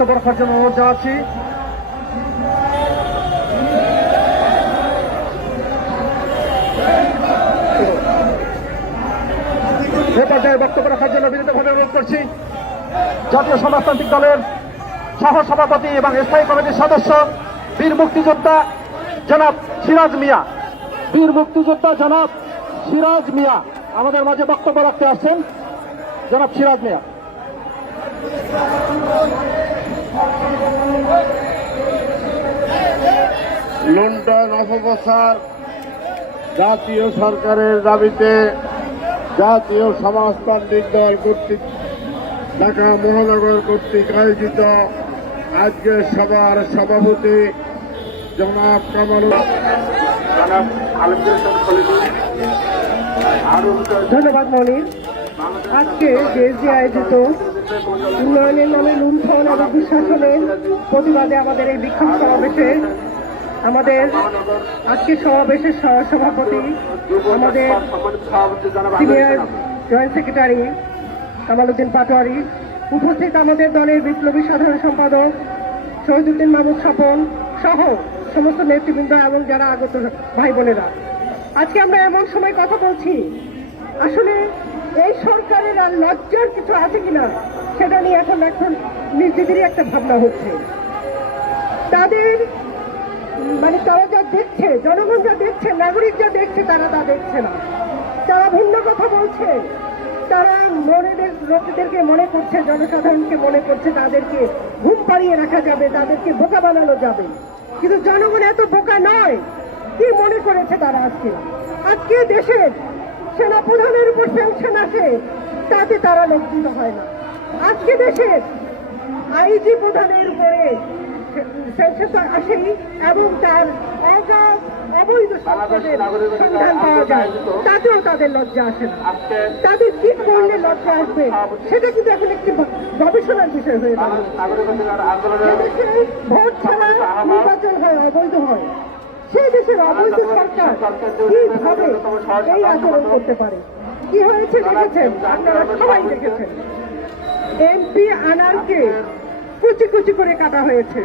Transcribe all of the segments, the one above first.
রাখার জন্য অনুরোধ জানাচ্ছি। এ পর্যায়ে বক্তব্য রাখার জন্য বিনীতভাবে অনুরোধ করছি জাতীয় সমাজতান্ত্রিক দলের সহ সভাপতি এবং স্থায়ী কমিটির সদস্য বীর মুক্তিযোদ্ধা জনাব সিরাজ মিয়া। বীর মুক্তিযোদ্ধা জনাব সিরাজ মিয়া আমাদের মাঝে বক্তব্য রাখতে আসছেন। জনাব সিরাজ মিয়া। লুণ্ঠন অপপ্রচার জাতীয় সরকারের দাবিতে জাতীয় সমাজতান্ত্রিক দল কর্তৃক ঢাকা মহানগর কর্তৃক আয়োজিত আজকের সভার সভাপতি জনাব ধন্যবাদ মনির। আজকে দেশ দিয়ে আয়োজিত উন্নয়নের নামে লুণ্ঠন এবং দুঃশাসনের প্রতিবাদে আমাদের এই বিক্ষোভ সমাবেশে আমাদের আজকে সমাবেশের সভাপতি আমাদের senior joint secretary Kamaluddin Patwari, উপস্থিত আমাদের দলের বিপ্লবী সাধারণ সম্পাদক শহীদুদ্দিন মাহমুদ স্বপন সহ সমস্ত নেতৃবৃন্দ এবং যারা আগত ভাই বোনেরা, আজকে আমরা এমন সময় কথা বলছি, আসলে এই সরকারের আর লজ্জার কিছু আছে কিনা সেটা নিয়ে এখন নিজেদেরই একটা ভাবনা হচ্ছে। তাদের তারা যা দেখছে, জনগণ যা দেখছে, নাগরিক যা দেখছে, তারা তা দেখছে না। তারা ভিন্ন কথা বলছে। তারা লোকদেরকে মনে করছে, জনসাধারণকে মনে করছে তাদেরকে ঘুম পাড়িয়ে রাখা যাবে, তাদেরকে বোকা বানানো যাবে। কিন্তু জনগণ এত বোকা নয়। কি মনে করেছে তারা? আজকে দেশের সেনাপ্রধানের উপর স্যাংশন আসে, তাতে তারা লজ্জিত হয় না। আজকে দেশের আইজি প্রধানের উপরে স্যাংশন আসেই এবং তার অবৈধ সম্পদের সন্ধান পাওয়া যায়, তাতেও তাদের লজ্জা আসে না। তাদের কি করলে লজ্জা আসবে সেটা কিন্তু এখন একটি গবেষণার বিষয় হয়ে দাঁড়িয়েছে। ভোট ছাড়া নির্বাচন হয়, অবৈধ হয়, সেই দেশের অবৈধ সরকার কিভাবে এই আচরণ করতে পারে? কি হয়েছে দেখেছেন, আপনারা সবাই দেখেছেন। এমপি আনারকে কুচি কুচি করে কাটা হয়েছে।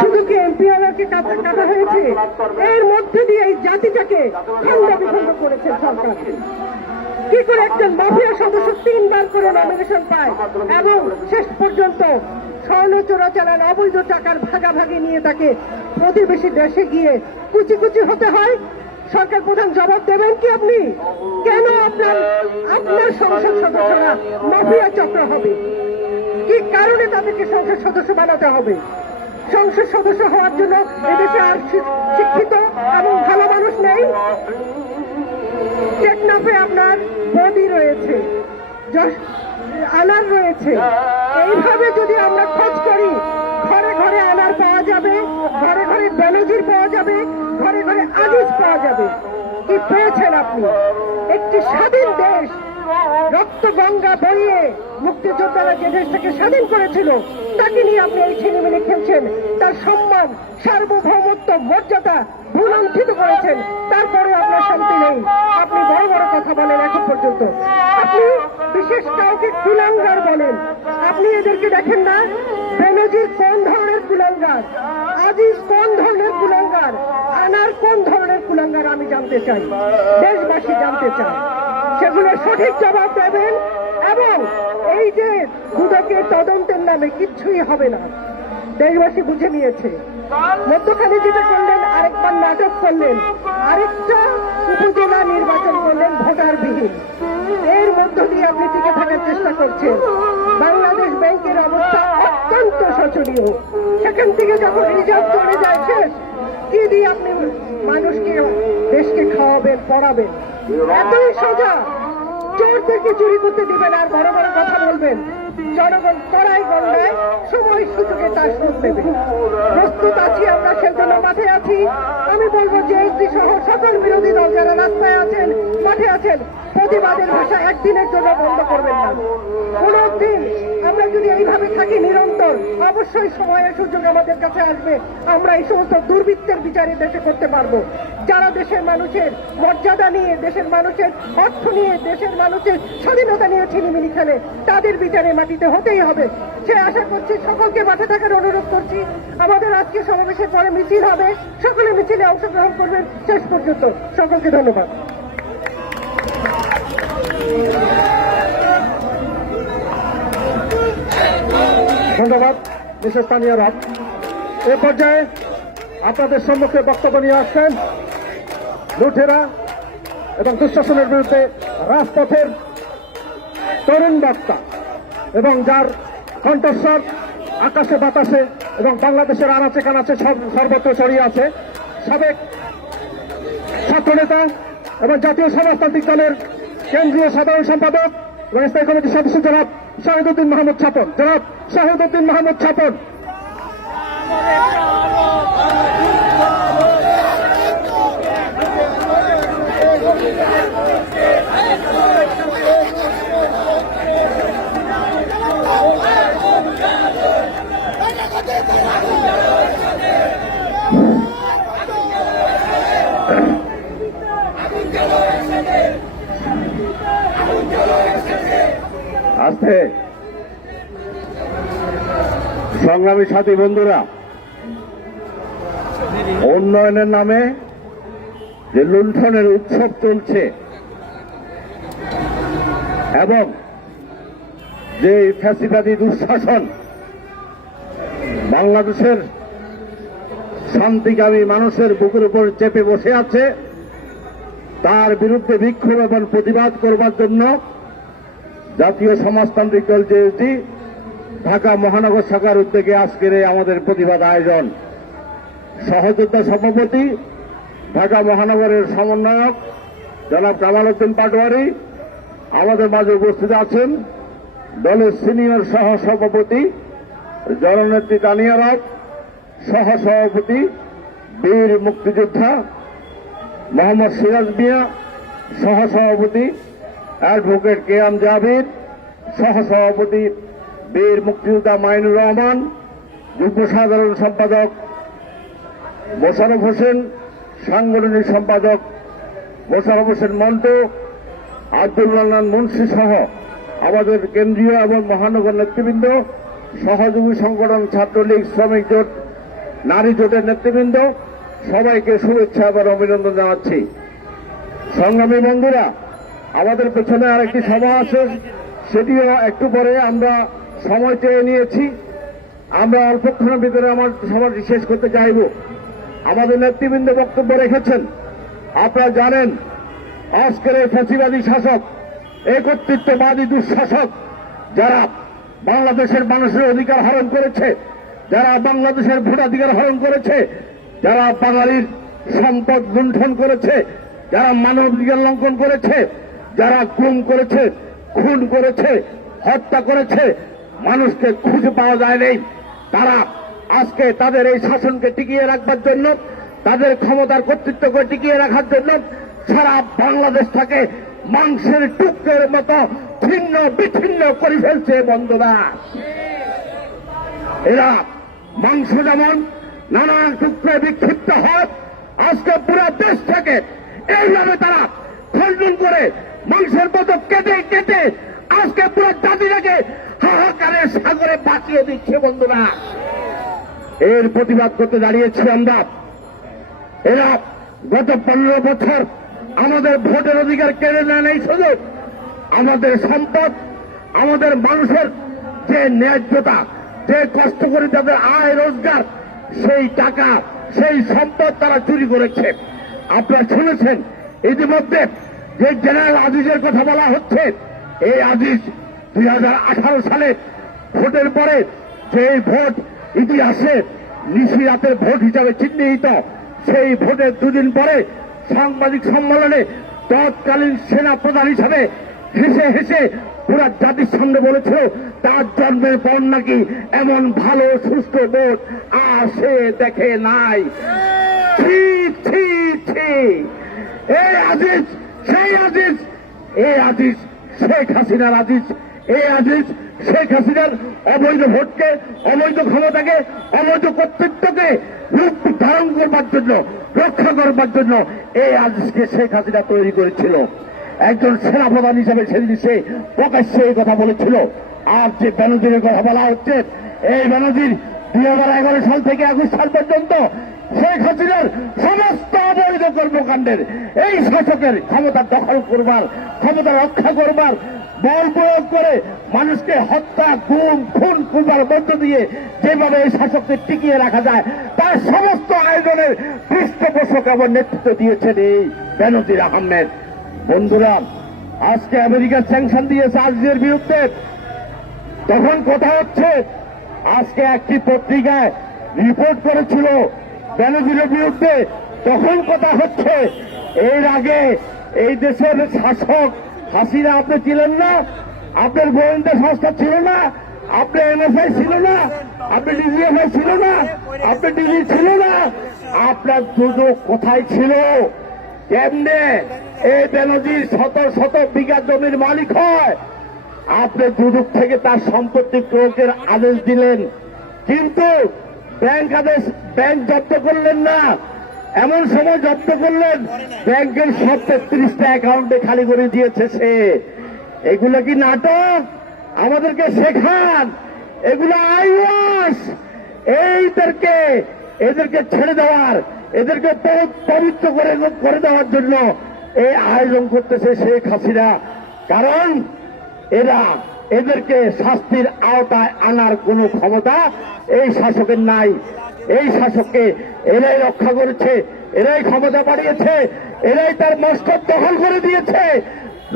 শুধু কি এমপি আনারকে কাটা হয়েছে, এর মধ্যে দিয়ে এই জাতিটাকে খণ্ড বিখণ্ড করেছে সরকার। কি করে একজন মাফিয়া সদস্য 3 বার করে নমিনেশন পায় এবং শেষ পর্যন্ত স্বর্ণ চোরাচালান অবৈধ টাকার ভাগাভাগি নিয়ে তাকে প্রতিবেশী দেশে গিয়ে কুচি কুচি হতে হয়? সরকার প্রধান জবাব দেবেন কি আপনি? কেন আপনার সংসদ সদস্যরা মাফিয়া চক্র হবে? কি কারণে তাদেরকে সংসদ সদস্য বানাতে হবে? সংসদ সদস্য হওয়ার জন্য এদেশে আর শিক্ষিত এবং ভালো মানুষ নেই? টেকনাফে আপনার বডি রয়েছে, আনার রয়েছে। এইভাবে যদি আমরা খোঁজ করি, ঘরে ঘরে আনার পাওয়া যাবে, ঘরে ঘরে বেনজির পাওয়া যাবে, ঘরে ঘরে আজিজ পাওয়া যাবে। কি পেয়েছেন আপনি? একটি স্বাধীন দেশ, রক্ত গঙ্গা বইয়ে মুক্তিযোদ্ধারা যে দেশটাকে স্বাধীন করেছিল, তাকে নিয়ে আপনি এই ছিনিমিনি খেলছেন। তার সম্মান, সার্বভৌমত্ব, মর্যাদা ভুলণ্ঠিত করেছেন। তারপরে আপনার শান্তি নেই। আপনি বড় বড় কথা বলেন এখন পর্যন্ত। আপনি বিশেষ কাউকে কুলাঙ্গার বলেন। আপনি এদেরকে দেখেন না? বেনজির কোন ধরনের কুলাঙ্গার, আজিজ কোন ধরনের কুলাঙ্গার, আনার কোন ধরনের কুলাঙ্গার আমি জানতে চাই, দেশবাসী জানতে চাই। সেগুলো সঠিক জবাব দেবেন। এবং এই যে দুদকের তদন্তের নামে কিচ্ছুই হবে না, দেশবাসী বুঝে নিয়েছে। মধ্যখানে যেটা করলেন, আরেকবার নাটক করলেন, আরেকটা উপজেলা নির্বাচন করলেন ভোটারবিহীন। এর মধ্য দিয়ে আপনি টিকে থাকার চেষ্টা করছেন। বাংলাদেশ ব্যাংকের অবস্থা অত্যন্ত শোচনীয়। সেখান থেকে যখন রিজার্ভ চলে যায় শেষ, কি দিয়ে আপনি মানুষকে, দেশকে খাওয়াবেন, পড়াবেন? এতই সোজা। চোরদেরকে চুরি করতে দিবেন আর বড় বড় কথা বলবেন। জনগণ কড়াই গন্ডায় সময় সুযোগে তার শোধ দেবে। প্রস্তুত আছি আমরা, সেজন্য মাঠে আছি। আমি বলবো যে সহ সকল বিরোধী দল যারা রাস্তায় আছেন, মাঠে আছেন, প্রতিবাদের ভাষা একদিনের জন্য বন্ধ করবেন না। কোনদিন আমরা আমরা যদি এইভাবে থাকি নিরন্তর, অবশ্যই সময়ের সুযোগ আমাদের কাছে আসবে, আমরা এই সমস্ত দুর্বৃত্তের বিচারে দেশে করতে পারবো। যারা দেশের মানুষের মর্যাদা নিয়ে, দেশের মানুষের অর্থ নিয়ে, দেশের মানুষের স্বাধীনতা নিয়ে ছিনিমিনি খেলে, তাদের বিচারে মাটিতে হতেই হবে। সে আশা করছি, সকলকে মাঠে থাকার অনুরোধ করছি। আমাদের আজকে সমাবেশের পরে মিছিল হবে, সকলে মিছিলে অংশগ্রহণ করবেন শেষ পর্যন্ত। সকলকে ধন্যবাদ। ধন্যবাদ মিসেস তানিয়া রাত। এ পর্যায়ে আপনাদের সম্মুখে বক্তব্য নিয়ে আসছেন লুঠেরা এবং দুঃশাসনের বিরুদ্ধে রাজপথের তরুণ বক্তা এবং যার কণ্ঠস্বর আকাশে বাতাসে এবং বাংলাদেশের আনাচে কানাচে সর্বত্র ছড়িয়ে আছে, সাবেক ছাত্রনেতা এবং জাতীয় সমাজতান্ত্রিক দলের কেন্দ্রীয় সাধারণ সম্পাদক এবং স্থায়ী কমিটির সদস্য জনাব শাহিদুদ্দিন মাহমুদ ছাপন। জনাব শাহিদুদ্দিন মাহমুদ ছাপন। আজকে সংগ্রামী সাথী বন্ধুরা, উন্নয়নের নামে যে লুণ্ঠনের উৎসব চলছে এবং যে ফ্যাসিবাদী দুঃশাসন বাংলাদেশের শান্তিকামী মানুষের বুকের উপর চেপে বসে আছে, তার বিরুদ্ধে বিক্ষোভ এবং প্রতিবাদ করবার জন্য জাতীয় সমাজতান্ত্রিক দল জেএসডি ঢাকা মহানগর শাখার উদ্যোগে আজকের এই আমাদের প্রতিবাদ আয়োজন। সহযোদ্ধা সভাপতি ঢাকা মহানগরের সমন্বয়ক জনাব কামাল উদ্দিন পাটোয়ারি আমাদের মাঝে উপস্থিত আছেন। দলের সিনিয়র সহ সভাপতি জননেত্রী তানিয়া রাত, সহ সভাপতি বীর মুক্তিযোদ্ধা মোহাম্মদ সিরাজ মিয়া, সহ সভাপতি অ্যাডভোকেট কে এম জাবির, সহ সভাপতি বীর মুক্তিযোদ্ধা মাইনুর রহমান, যুগ্ম সাধারণ সম্পাদক মোশাররফ হোসেন, সাংগঠনিক সম্পাদক মোশাররফ হোসেন মন্টু, আব্দুল মান্নান মুন্সি সহ আমাদের কেন্দ্রীয় এবং মহানগর নেতৃবৃন্দ, সহযোগী সংগঠন ছাত্রলীগ, শ্রমিক জোট, নারী জোটের নেতৃবৃন্দ, সবাইকে শুভেচ্ছা এবং অভিনন্দন জানাচ্ছি। সংগ্রামী বন্ধুরা, আমাদের পেছনে আরেকটি সভা আছে, সেটিও একটু পরে আমরা সময় চেয়ে নিয়েছি। আমরা অল্পক্ষণের ভিতরে আমার সভাটি শেষ করতে চাইব। আমাদের নেতৃবৃন্দ বক্তব্য রেখেছেন। আপনারা জানেন, আজকের এই ফ্যাসিবাদী শাসক, একত্রিত্ববাদী দুঃশাসক, যারা বাংলাদেশের মানুষের অধিকার হরণ করেছে, যারা বাংলাদেশের ভোটাধিকার হরণ করেছে, যারা বাঙালির সম্পদ লুণ্ঠন করেছে, যারা মানবাধিকার লঙ্ঘন করেছে, যারা গুম করেছে, খুন করেছে, হত্যা করেছে, মানুষকে খুঁজে পাওয়া যায় নেই, তারা আজকে তাদের এই শাসনকে টিকিয়ে রাখবার জন্য, তাদের ক্ষমতার কর্তৃত্বকে টিকিয়ে রাখার জন্য সারা বাংলাদেশটাকে মাংসের টুকরোর মতো ছিন্ন বিচ্ছিন্ন করে ফেলছে। বন্ধুরা, এরা মাংস যেমন নানান টুকরো বিক্ষিপ্ত হয়, আজকে পুরো দেশ থেকে এইভাবে তারা খণ্ডন করে মাংসের মতো কেটে কেটে আজকে পুরো জাতিটাকে হাহাকারের সাগরে বাঁচিয়ে দিচ্ছে। বন্ধুরা, এর প্রতিবাদ করতে দাঁড়িয়েছি আমরা। এরা গত 15 বছর আমাদের ভোটের অধিকার কেড়ে নেয় এই সুযোগ, আমাদের সম্পদ, আমাদের মানুষের যে ন্যায্যতা, যে কষ্ট করে তাদের আয় রোজগার, সেই টাকা, সেই সম্পদ তারা চুরি করেছে। আপনারা শুনেছেন ইতিমধ্যে যে জেনারেল আজিজের কথা বলা হচ্ছে, এই আজিজ 2018 সালে ভোটের পরে যে ভোট ইতিহাসে নিশি রাতের ভোট হিসাবে চিহ্নিত, সেই ভোটের দুদিন পরে সাংবাদিক সম্মেলনে তৎকালীন সেনা প্রধান হিসাবে হেসে হেসে পুরা জাতির সামনে বলেছিল তার জন্মের পর নাকি এমন ভালো সুস্থ ভোট আসে দেখে নাই। ঠিক ঠিক ঠিক, এই আজিজ সেই আজিজ, এই আজিজ শেখ হাসিনার আজিজ, এই আজিজ শেখ হাসিনার অবৈধ ভোটকে, অবৈধ ক্ষমতাকে, অবৈধ কর্তৃত্বকে রূপ ধারণ করবার জন্য, রক্ষা করবার জন্য এই আজকে শেখ হাসিনা তৈরি করেছিল। একজন সেনাপ্রধান হিসেবে সেদিন সে প্রকাশ্যে এই কথা বলেছিল। আর যে ব্যানার্জির কথা বলা হচ্ছে, এই ব্যানার্জির 2011 সাল থেকে 21 সাল পর্যন্ত শেখ হাসিনার সমস্ত অবৈধ কর্মকাণ্ডের এই শাসকের ক্ষমতা দখল করবার, ক্ষমতা রক্ষা করবার, বল প্রয়োগ করে মানুষকে হত্যা, গুম, খুন করবার মধ্য দিয়ে যেভাবে এই শাসককে টিকিয়ে রাখা যায় তার সমস্ত আয়োজনের পৃষ্ঠপোষক এবং নেতৃত্ব দিয়েছেন এই বেনজির আহমেদ। বন্ধুরা, আজকে আমেরিকার স্যাংশন দিয়েছে আজিজের বিরুদ্ধে, তখন কথা হচ্ছে আজকে একটি পত্রিকায় রিপোর্ট করেছিল বেনজিরের বিরুদ্ধে, তখন কথা হচ্ছে এর আগে এই দেশের শাসক হাসিনা আপনি ছিলেন না, আপনার গোয়েন্দা সংস্থা ছিল না, আপনার এনএসআই ছিল না, আপনার ডিজিএফআই ছিল না, আপনার ডিজি ছিল না, আপনার দুদক কোথায় ছিল? কেমনে এই বেনজির শত শত বিঘা জমির মালিক হয়? আপনি দুদক থেকে তার সম্পত্তি প্রয়োগের আদেশ দিলেন, কিন্তু ব্যাংক জব্দ করলেন না। এমন সময় জব্দ করলেন ব্যাংকের সব 33টা অ্যাকাউন্টে খালি করে দিয়েছে সে। এগুলো কি নাটক? আমাদেরকে শেখান, এগুলো আইওয়াস। এদেরকে ছেড়ে দেওয়ার, এদেরকে পবিত্র করে দেওয়ার জন্য এই আয়োজন করতেছে শেখ হাসিনা। কারণ এদেরকে শাস্তির আওতায় আনার কোনো ক্ষমতা এই শাসকের নাই। এই শাসককে এরাই রক্ষা করেছে, এরাই ক্ষমতা বাড়িয়েছে, এরাই তার মস্তক দখল করে দিয়েছে।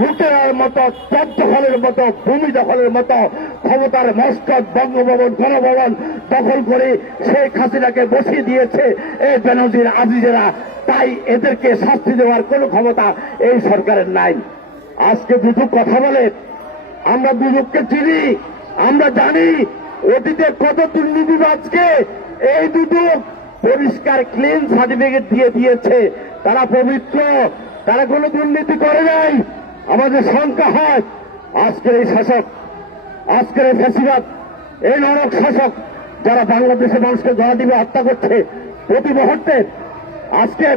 লুটেরার মতো, চর দখলের মতো, ভূমি দখলের মতো ক্ষমতার মস্তক, বঙ্গভবন, গণভবন দখল করে শেখ হাসিনাকে বসিয়ে দিয়েছে এই বেনজির আজিজেরা। তাই এদেরকে শাস্তি দেওয়ার কোনো ক্ষমতা এই সরকারের নাই। আজকে দুদক কথা বলে, আমরা দুদককে চিনি, আমরা জানি অতীতে কত দুর্নীতিবাজকে এই দুদক পরিষ্কার ক্লিন সার্টিফিকেট দিয়ে দিয়েছে। তারা পবিত্র, তারা কোনো দুর্নীতি করে নাই। আমাদের শঙ্কা হয় আজকের এই শাসক, আজকের এই ফ্যাসিবাদ, এই নরক শাসক যারা বাংলাদেশের মানুষকে গলা দিবে হত্যা করছে প্রতি মুহূর্তে, আজকে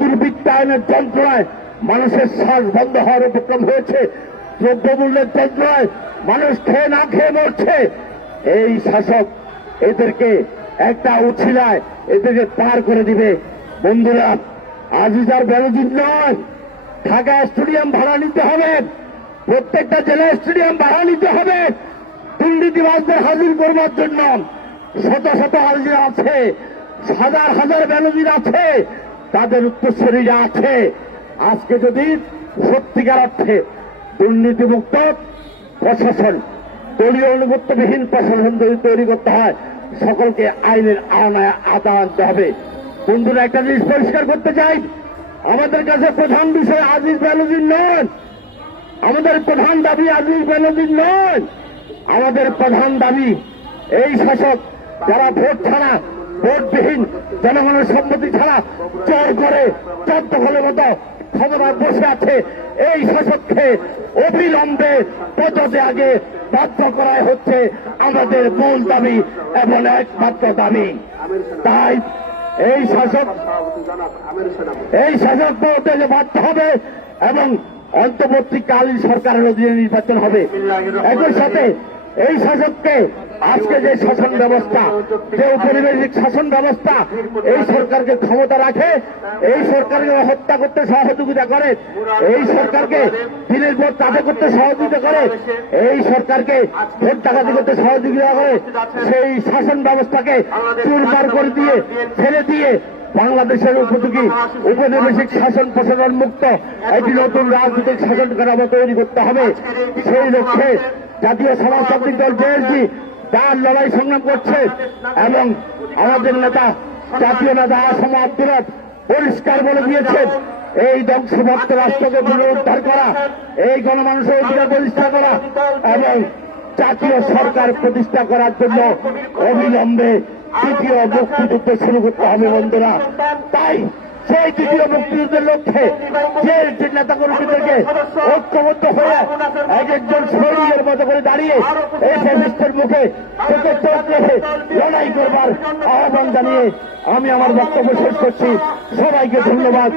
দুর্বৃত্তায়নের যন্ত্রণায় মানুষের শ্বাস বন্ধ হওয়ার উপক্রম হয়েছে, দ্রব্যমূল্যের যন্ত্রণায় মানুষ খেয়ে না খেয়ে মরছে। এই শাসক এদেরকে একটা উছিলায় এদেরকে পার করে দিবে। বন্ধুরা, আজিজ আর বেনজির নয়, ঢাকা স্টেডিয়াম ভাড়া নিতে হবে, প্রত্যেকটা জেলা স্টেডিয়াম ভাড়া নিতে হবে দুর্নীতিবাজদের হাজির করবার জন্য। শত শত আজিজ আছে, হাজার হাজার বেনজির আছে, তাদের উত্তরসূরিরা আছে। আজকে যদি সত্যিকার অর্থে দুর্নীতিমুক্ত প্রশাসন, দলীয় অনুগত্যবিহীন প্রশাসন যদি তৈরি করতে হয়, সকলকে আইনের আওতায় আনতে হবে। বন্ধুরা, একটা জিনিস পরিষ্কার করতে চাই, আমাদের কাছে প্রধান বিষয় আজিজ বেনজির নন, আমাদের প্রধান দাবি আজিজ বেনজির নন। আমাদের প্রধান দাবি এই শাসক যারা ভোট ছাড়া, ভোটবিহীন, জনগণের সম্মতি ছাড়া চোর করে চর দখলের মতো ক্ষমতায় বসে আছে, এই শাসককে অবিলম্বে পদে আগে বাধ্য করাই হচ্ছে আমাদের মূল দাবি এবং একমাত্র দাবি। তাই এই শাসক পদে বাধ্য হবে এবং অন্তর্বর্তীকালীন সরকারের অধীনে নির্বাচন হবে। একই সাথে এই শাসককে আজকে যে শাসন ব্যবস্থা, যে ঔপনিবেশিক শাসন ব্যবস্থা এই সরকারকে ক্ষমতা রাখে, এই সরকারকে হত্যা করতে সহযোগিতা করে, এই সরকারকে দিনের পর চাঁদা করতে সহযোগিতা করে, এই সরকারকে ভোট ডাকাতি করতে সহযোগিতা করে, সেই শাসন ব্যবস্থাকে চুরমার করে দিয়ে, ছেড়ে দিয়ে বাংলাদেশের উপযোগী ঔপনিবেশিক শাসন প্রশাসন মুক্ত একটি নতুন রাজনৈতিক শাসন কাঠামো তৈরি করতে হবে। সেই লক্ষ্যে জাতীয় সমাজতান্ত্রিক দল জেএসডি তার লড়াই সংগ্রাম করছে এবং আমাদের নেতা, জাতীয় নেতা আসম আব্দুর রব পরিষ্কার বলে দিয়েছেন, এই ধ্বংসপ্রাপ্ত রাষ্ট্রকে পুনরুদ্ধার করা, এই গণমানুষের অধিকার প্রতিষ্ঠা করা এবং জাতীয় সরকার প্রতিষ্ঠা করার জন্য অবিলম্বে তৃতীয় মুক্তিযুদ্ধ শুরু করতে হবে। বন্ধুরা, তাই সেই দ্বিতীয় মুক্তিযুদ্ধের লক্ষ্যে যে নেতাকর্মীদেরকে ঐক্যবদ্ধ হয়ে এক একজন সৈনিকের মতো করে দাঁড়িয়ে এই ফ্যাসিস্টের মুখে চোখে চোখ রেখে লড়াই করবার আহ্বান জানিয়ে আমি আমার বক্তব্য শেষ করছি। সবাইকে ধন্যবাদ।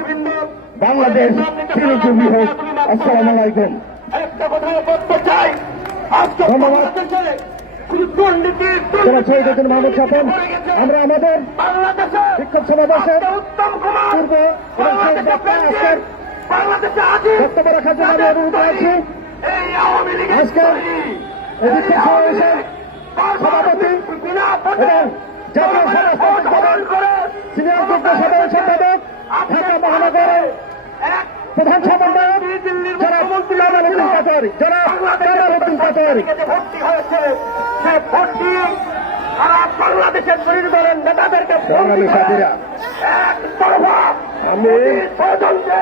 বাংলাদেশ চিরজীবী হোক। আসসালামু আলাইকুম। একটা কথা বলতে চাই, আজকে ধন্যবাদ। যারা শহীদ হয়েছেন মাহমুদ সাহেব, আমরা আমাদের বাংলাদেশে বিক্ষোভ সমাবেশের উত্তম কুমার পূর্ব এবং শেষ বক্তব্য আজকের বাংলাদেশে আছি বক্তব্য রাখার জন্য আমি অনুরোধ করছি। এই আওয়ামী লীগের আজকে এই বিক্ষোভ সমাবেশের সভাপতি এবং জাতীয় সমাজতান্ত্রিক দলের সিনিয়র যুগ্ম সাধারণ সম্পাদক ঢাকা মহানগরের প্রধান সমন্বয়ক যারা কামালউদ্দিন কাতারি, যারা কামালউদ্দিন কাতারি ভর্তি হয়েছে সে ভর্তি সারা বাংলাদেশের বিরোধী দলের নেতাদেরকে সংগ্রামী সাথীরা, এক তরফা আমি ষড়যন্ত্রে